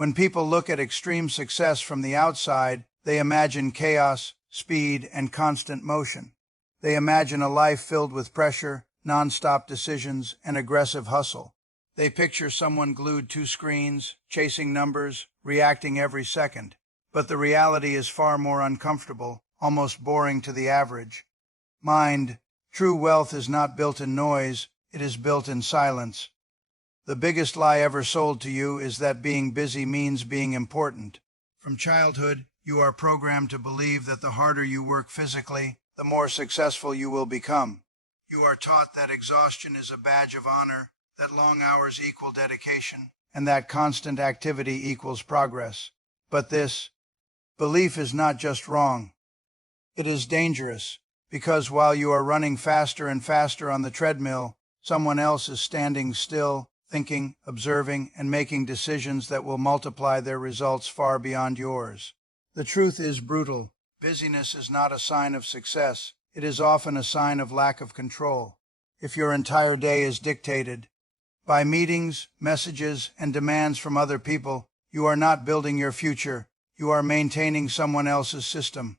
When people look at extreme success from the outside, they imagine chaos, speed, and constant motion. They imagine a life filled with pressure, non-stop decisions, and aggressive hustle. They picture someone glued to screens, chasing numbers, reacting every second. But the reality is far more uncomfortable, almost boring to the average. Mind, true wealth is not built in noise, it is built in silence. The biggest lie ever sold to you is that being busy means being important. From childhood, you are programmed to believe that the harder you work physically, the more successful you will become. You are taught that exhaustion is a badge of honor, that long hours equal dedication, and that constant activity equals progress. But this belief is not just wrong. It is dangerous, because while you are running faster and faster on the treadmill, someone else is standing still, thinking, observing, and making decisions that will multiply their results far beyond yours. The truth is brutal. Busyness is not a sign of success. It is often a sign of lack of control. If your entire day is dictated by meetings, messages, and demands from other people, you are not building your future. You are maintaining someone else's system.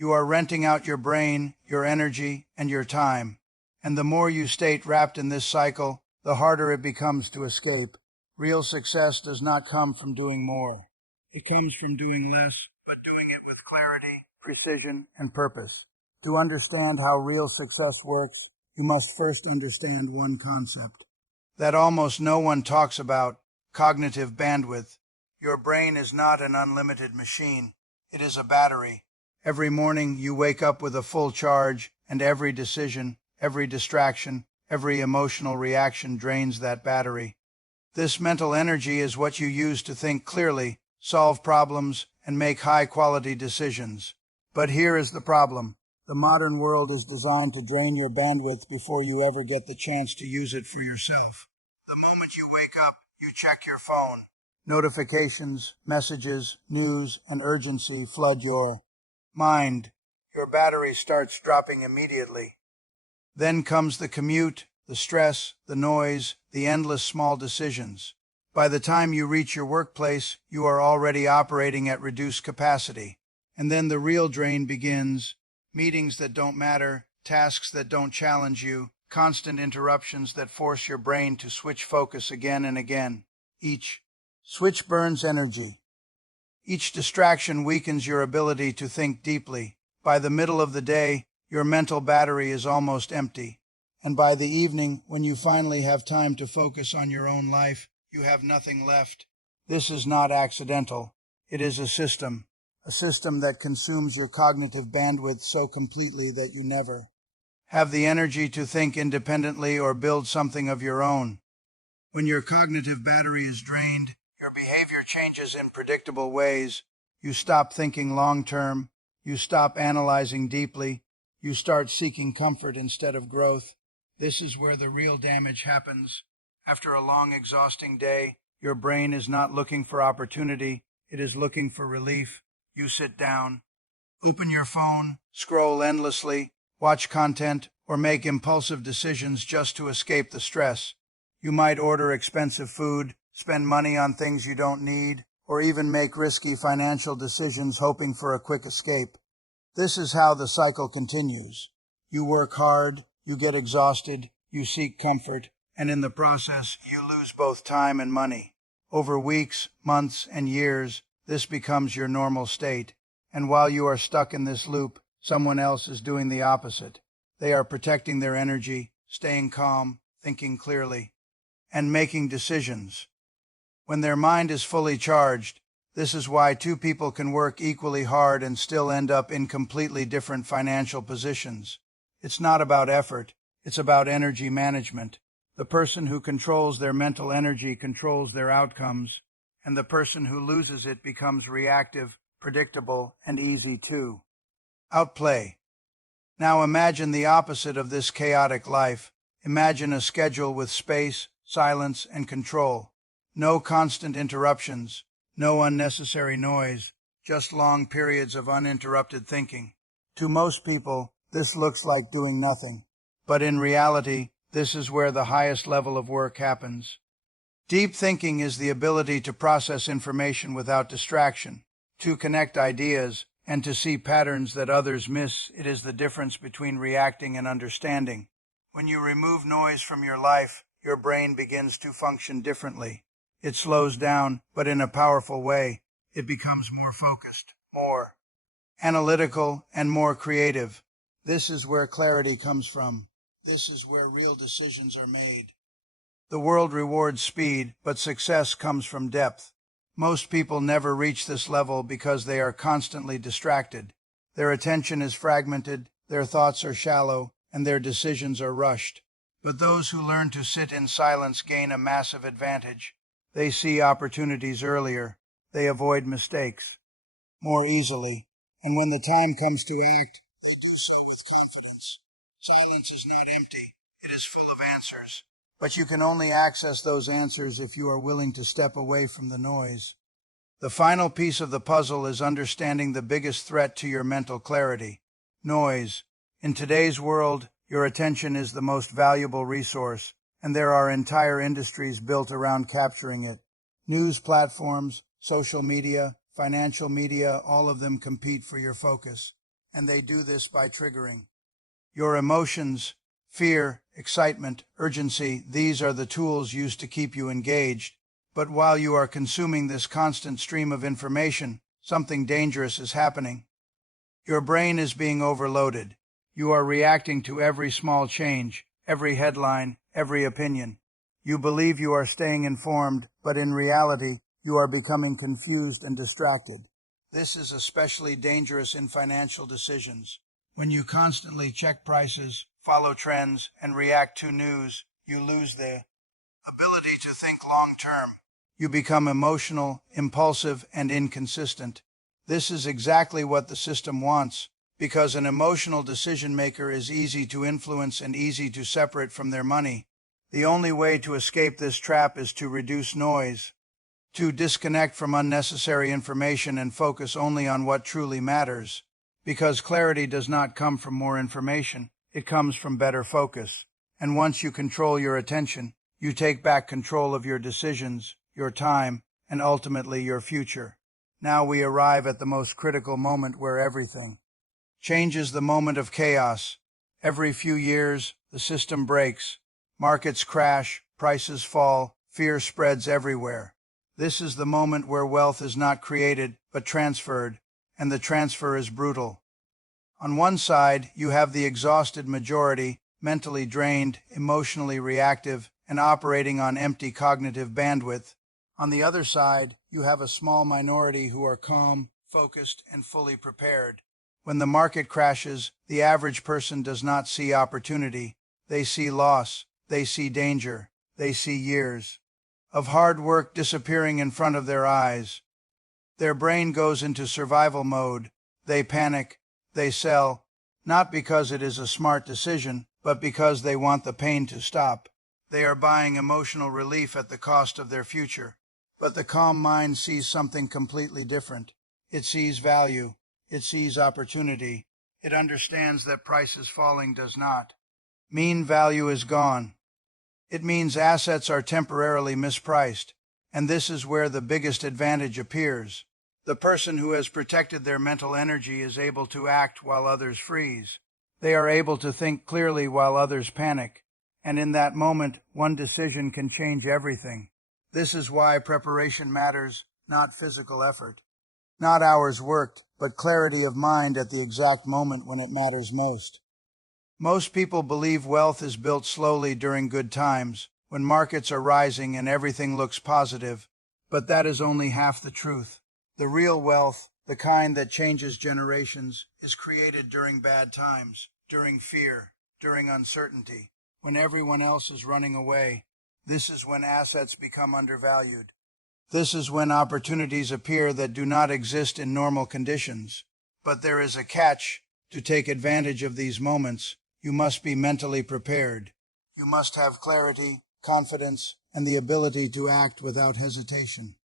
You are renting out your brain, your energy, and your time. And the more you stay wrapped in this cycle, the harder it becomes to escape. Real success does not come from doing more. It comes from doing less, but doing it with clarity, precision, and purpose. To understand how real success works, you must first understand one concept that almost no one talks about: cognitive bandwidth. Your brain is not an unlimited machine. It is a battery. Every morning you wake up with a full charge, and every decision, every distraction, every emotional reaction drains that battery. This mental energy is what you use to think clearly, solve problems, and make high-quality decisions. But here is the problem. The modern world is designed to drain your bandwidth before you ever get the chance to use it for yourself. The moment you wake up, you check your phone. Notifications, messages, news, and urgency flood your mind. Your battery starts dropping immediately. Then comes the commute, the stress, the noise, the endless small decisions. By the time you reach your workplace, you are already operating at reduced capacity. And then the real drain begins. Meetings that don't matter, tasks that don't challenge you, constant interruptions that force your brain to switch focus again and again. Each switch burns energy. Each distraction weakens your ability to think deeply. By the middle of the day, your mental battery is almost empty. And by the evening, when you finally have time to focus on your own life, you have nothing left. This is not accidental. It is a system that consumes your cognitive bandwidth so completely that you never have the energy to think independently or build something of your own. When your cognitive battery is drained, your behavior changes in predictable ways. You stop thinking long-term. You stop analyzing deeply. You start seeking comfort instead of growth. This is where the real damage happens. After a long, exhausting day, your brain is not looking for opportunity. It is looking for relief. You sit down, open your phone, scroll endlessly, watch content, or make impulsive decisions just to escape the stress. You might order expensive food, spend money on things you don't need, or even make risky financial decisions hoping for a quick escape. This is how the cycle continues. You work hard, you get exhausted, you seek comfort, and in the process, you lose both time and money. Over weeks, months, and years, this becomes your normal state. And while you are stuck in this loop, someone else is doing the opposite. They are protecting their energy, staying calm, thinking clearly, and making decisions. When their mind is fully charged, this is why two people can work equally hard and still end up in completely different financial positions. It's not about effort, it's about energy management. The person who controls their mental energy controls their outcomes, and the person who loses it becomes reactive, predictable, and easy to outplay. Now imagine the opposite of this chaotic life. Imagine a schedule with space, silence, and control. No constant interruptions, no unnecessary noise, just long periods of uninterrupted thinking. To most people, this looks like doing nothing. But in reality, this is where the highest level of work happens. Deep thinking is the ability to process information without distraction, to connect ideas, and to see patterns that others miss. It is the difference between reacting and understanding. When you remove noise from your life, your brain begins to function differently. It slows down, but in a powerful way. It becomes more focused, more analytical, and more creative. This is where clarity comes from. This is where real decisions are made. The world rewards speed, but success comes from depth. Most people never reach this level because they are constantly distracted. Their attention is fragmented, their thoughts are shallow, and their decisions are rushed. But those who learn to sit in silence gain a massive advantage. They see opportunities earlier. They avoid mistakes more easily. And when the time comes to act, they do so with confidence. Silence is not empty. It is full of answers. But you can only access those answers if you are willing to step away from the noise. The final piece of the puzzle is understanding the biggest threat to your mental clarity: noise. In today's world, your attention is the most valuable resource, and there are entire industries built around capturing it. News platforms, social media, financial media, all of them compete for your focus, and they do this by triggering your emotions. Fear, excitement, urgency, these are the tools used to keep you engaged. But while you are consuming this constant stream of information, something dangerous is happening. Your brain is being overloaded. You are reacting to every small change, every headline, every opinion. You believe you are staying informed, but in reality, you are becoming confused and distracted. This is especially dangerous in financial decisions. When you constantly check prices, follow trends, and react to news, you lose the ability to think long-term. You become emotional, impulsive, and inconsistent. This is exactly what the system wants, because an emotional decision maker is easy to influence and easy to separate from their money. The only way to escape this trap is to reduce noise, to disconnect from unnecessary information and focus only on what truly matters. Because clarity does not come from more information, it comes from better focus. And once you control your attention, you take back control of your decisions, your time, and ultimately your future. Now we arrive at the most critical moment where everything changes: the moment of chaos. Every few years, the system breaks. Markets crash, prices fall, fear spreads everywhere. This is the moment where wealth is not created, but transferred, and the transfer is brutal. On one side, you have the exhausted majority, mentally drained, emotionally reactive, and operating on empty cognitive bandwidth. On the other side, you have a small minority who are calm, focused, and fully prepared. When the market crashes, the average person does not see opportunity. They see loss, they see danger, they see years of hard work disappearing in front of their eyes. Their brain goes into survival mode. They panic, they sell, not because it is a smart decision, but because they want the pain to stop. They are buying emotional relief at the cost of their future. But the calm mind sees something completely different. It sees value. It sees opportunity. It understands that prices falling does not mean value is gone. It means assets are temporarily mispriced. And this is where the biggest advantage appears. The person who has protected their mental energy is able to act while others freeze. They are able to think clearly while others panic. And in that moment, one decision can change everything. This is why preparation matters, not physical effort. Not hours worked, but clarity of mind at the exact moment when it matters most. Most people believe wealth is built slowly during good times, when markets are rising and everything looks positive. But that is only half the truth. The real wealth, the kind that changes generations, is created during bad times, during fear, during uncertainty, when everyone else is running away. This is when assets become undervalued. This is when opportunities appear that do not exist in normal conditions. But there is a catch. To take advantage of these moments, you must be mentally prepared. You must have clarity, confidence, and the ability to act without hesitation.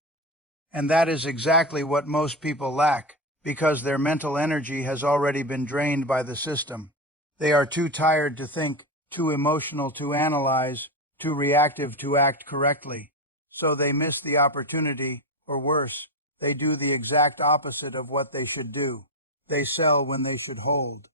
And that is exactly what most people lack, because their mental energy has already been drained by the system. They are too tired to think, too emotional to analyze, too reactive to act correctly. So they miss the opportunity, or worse, they do the exact opposite of what they should do. They sell when they should hold.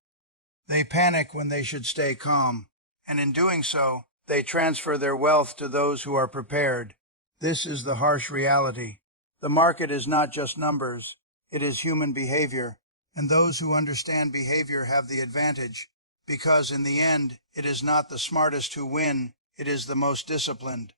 They panic when they should stay calm. And in doing so, they transfer their wealth to those who are prepared. This is the harsh reality. The market is not just numbers, it is human behavior. And those who understand behavior have the advantage, because in the end, it is not the smartest who win, it is the most disciplined.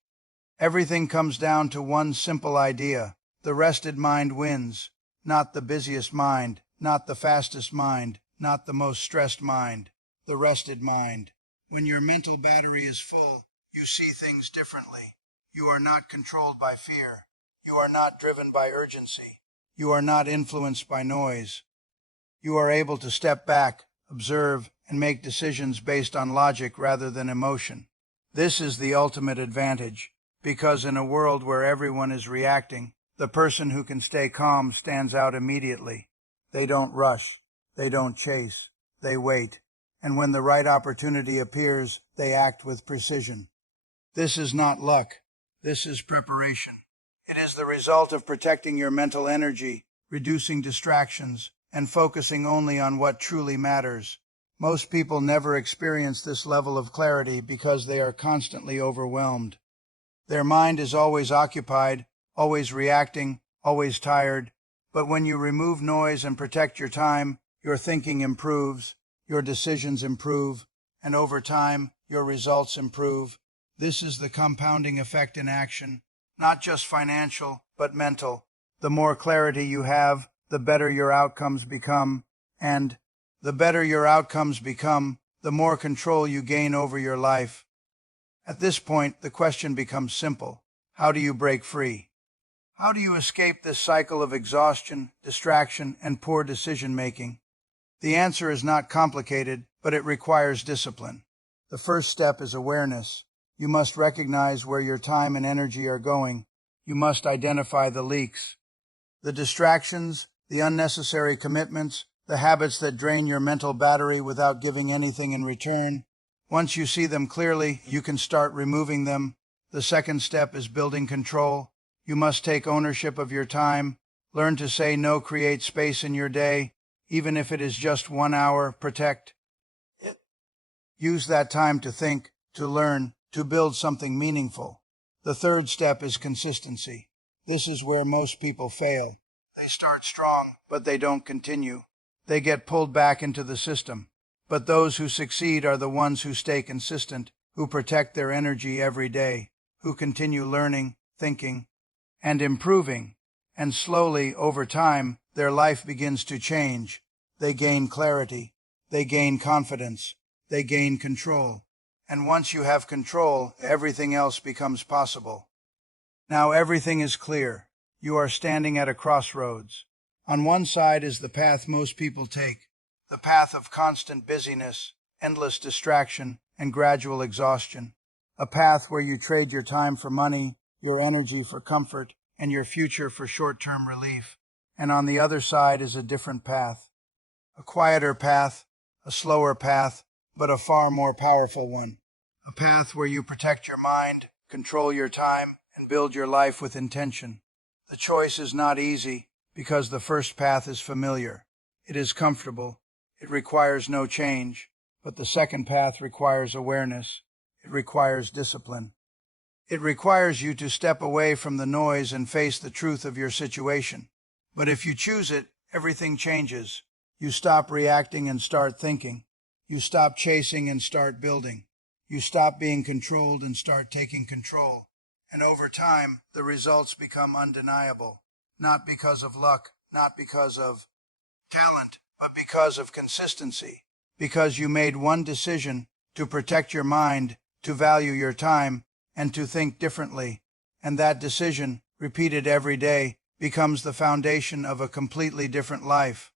Everything comes down to one simple idea. The rested mind wins, not the busiest mind, not the fastest mind, not the most stressed mind, the rested mind. When your mental battery is full, you see things differently. You are not controlled by fear. You are not driven by urgency. You are not influenced by noise. You are able to step back, observe, and make decisions based on logic rather than emotion. This is the ultimate advantage, because in a world where everyone is reacting, the person who can stay calm stands out immediately. They don't rush. They don't chase. They wait. And when the right opportunity appears, they act with precision. This is not luck. This is preparation. It is the result of protecting your mental energy, reducing distractions, and focusing only on what truly matters. Most people never experience this level of clarity because they are constantly overwhelmed. Their mind is always occupied, always reacting, always tired. But when you remove noise and protect your time, your thinking improves, your decisions improve, and over time, your results improve. This is the compounding effect in action, not just financial, but mental. The more clarity you have, the better your outcomes become, and the better your outcomes become, the more control you gain over your life. At this point, the question becomes simple. How do you break free? How do you escape this cycle of exhaustion, distraction, and poor decision-making? The answer is not complicated, but it requires discipline. The first step is awareness. You must recognize where your time and energy are going. You must identify the leaks, the distractions, the unnecessary commitments, the habits that drain your mental battery without giving anything in return. Once you see them clearly, you can start removing them. The second step is building control. You must take ownership of your time. Learn to say no, create space in your day. Even if it is just 1 hour, protect it. Use that time to think, to learn, to build something meaningful. The third step is consistency. This is where most people fail. They start strong, but they don't continue. They get pulled back into the system. But those who succeed are the ones who stay consistent, who protect their energy every day, who continue learning, thinking, and improving. And slowly, over time, their life begins to change. They gain clarity. They gain confidence. They gain control. And once you have control, everything else becomes possible. Now everything is clear. You are standing at a crossroads. On one side is the path most people take, the path of constant busyness, endless distraction, and gradual exhaustion. A path where you trade your time for money, your energy for comfort, and your future for short-term relief. And on the other side is a different path. A quieter path, a slower path, but a far more powerful one. A path where you protect your mind, control your time, and build your life with intention. The choice is not easy because the first path is familiar. It is comfortable. It requires no change. But the second path requires awareness. It requires discipline. It requires you to step away from the noise and face the truth of your situation. But if you choose it, everything changes. You stop reacting and start thinking. You stop chasing and start building. You stop being controlled and start taking control. And over time, the results become undeniable. Not because of luck, not because of talent, but because of consistency. Because you made one decision to protect your mind, to value your time, and to think differently. And that decision, repeated every day, becomes the foundation of a completely different life.